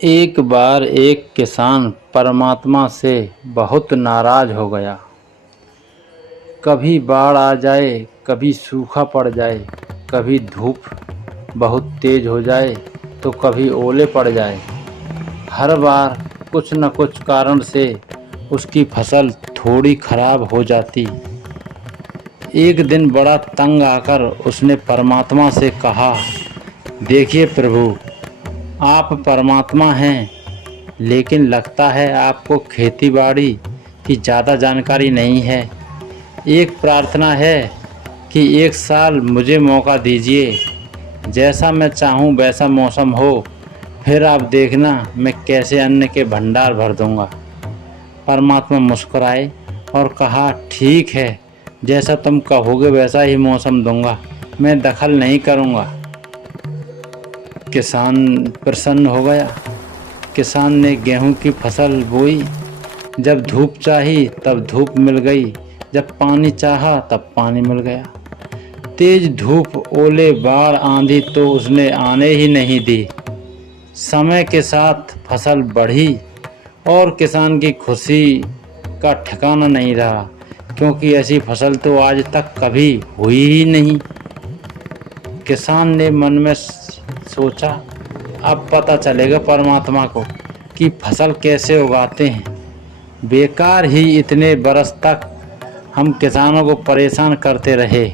एक बार एक किसान परमात्मा से बहुत नाराज हो गया। कभी बाढ़ आ जाए, कभी सूखा पड़ जाए, कभी धूप बहुत तेज हो जाए तो कभी ओले पड़ जाए। हर बार कुछ न कुछ कारण से उसकी फसल थोड़ी खराब हो जाती। एक दिन बड़ा तंग आकर उसने परमात्मा से कहा, देखिए प्रभु, आप परमात्मा हैं, लेकिन लगता है आपको खेतीबाड़ी की ज़्यादा जानकारी नहीं है। एक प्रार्थना है कि एक साल मुझे मौका दीजिए, जैसा मैं चाहूँ वैसा मौसम हो, फिर आप देखना मैं कैसे अन्न के भंडार भर दूँगा। परमात्मा मुस्कुराए और कहा, ठीक है, जैसा तुम कहोगे वैसा ही मौसम दूँगा, मैं दखल नहीं करूँगा। किसान प्रसन्न हो गया। किसान ने गेहूं की फसल बोई। जब धूप चाही तब धूप मिल गई, जब पानी चाहा तब पानी मिल गया। तेज धूप, ओले, बाढ़, आंधी तो उसने आने ही नहीं दी। समय के साथ फसल बढ़ी और किसान की खुशी का ठिकाना नहीं रहा, क्योंकि ऐसी फसल तो आज तक कभी हुई ही नहीं। किसान ने मन में सोचा, अब पता चलेगा परमात्मा को कि फसल कैसे उगाते हैं। बेकार ही इतने बरस तक हम किसानों को परेशान करते रहे।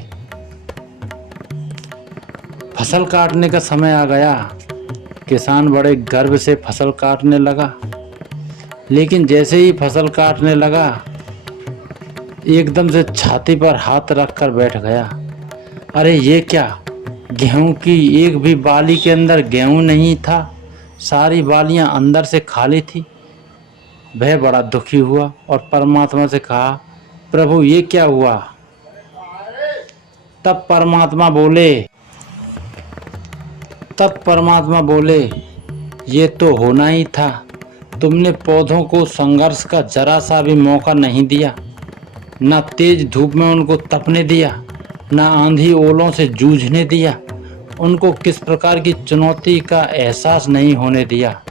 फसल काटने का समय आ गया। किसान बड़े गर्व से फसल काटने लगा, लेकिन जैसे ही फसल काटने लगा, एकदम से छाती पर हाथ रखकर बैठ गया। अरे ये क्या, गेहूं की एक भी बाली के अंदर गेहूं नहीं था, सारी बालियां अंदर से खाली थी। वह बड़ा दुखी हुआ और परमात्मा से कहा, प्रभु ये क्या हुआ। तब परमात्मा बोले, ये तो होना ही था। तुमने पौधों को संघर्ष का जरा सा भी मौका नहीं दिया, न तेज धूप में उनको तपने दिया, न आंधी ओलों से जूझने दिया, उनको किस प्रकार की चुनौती का एहसास नहीं होने दिया।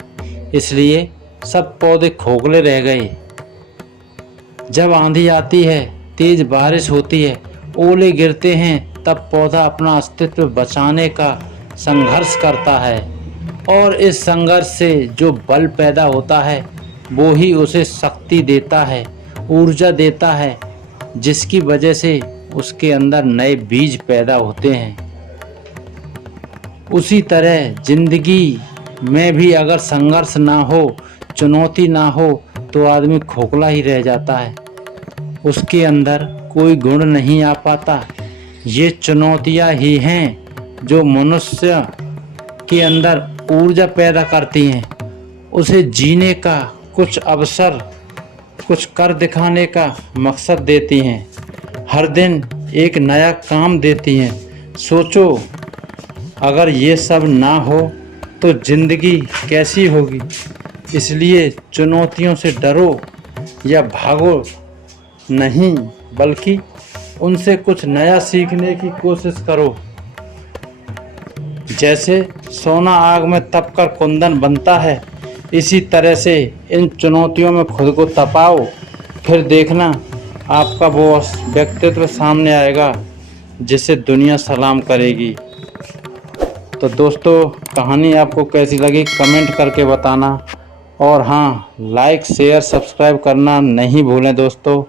इसलिए सब पौधे खोखले रह गए। जब आंधी आती है, तेज बारिश होती है, ओले गिरते हैं, तब पौधा अपना अस्तित्व बचाने का संघर्ष करता है, और इस संघर्ष से जो बल पैदा होता है वो ही उसे शक्ति देता है, ऊर्जा देता है, जिसकी वजह से उसके अंदर नए बीज पैदा होते हैं। उसी तरह जिंदगी में भी अगर संघर्ष ना हो, चुनौती ना हो, तो आदमी खोखला ही रह जाता है, उसके अंदर कोई गुण नहीं आ पाता। ये चुनौतियां ही हैं जो मनुष्य के अंदर ऊर्जा पैदा करती हैं, उसे जीने का कुछ अवसर, कुछ कर दिखाने का मकसद देती हैं, हर दिन एक नया काम देती हैं। सोचो, अगर ये सब ना हो तो ज़िंदगी कैसी होगी। इसलिए चुनौतियों से डरो या भागो नहीं, बल्कि उनसे कुछ नया सीखने की कोशिश करो। जैसे सोना आग में तपकर कुंदन बनता है, इसी तरह से इन चुनौतियों में खुद को तपाओ, फिर देखना आपका वो व्यक्तित्व सामने आएगा जिसे दुनिया सलाम करेगी। तो दोस्तों, कहानी आपको कैसी लगी कमेंट करके बताना, और हाँ, लाइक शेयर सब्सक्राइब करना नहीं भूलें दोस्तों।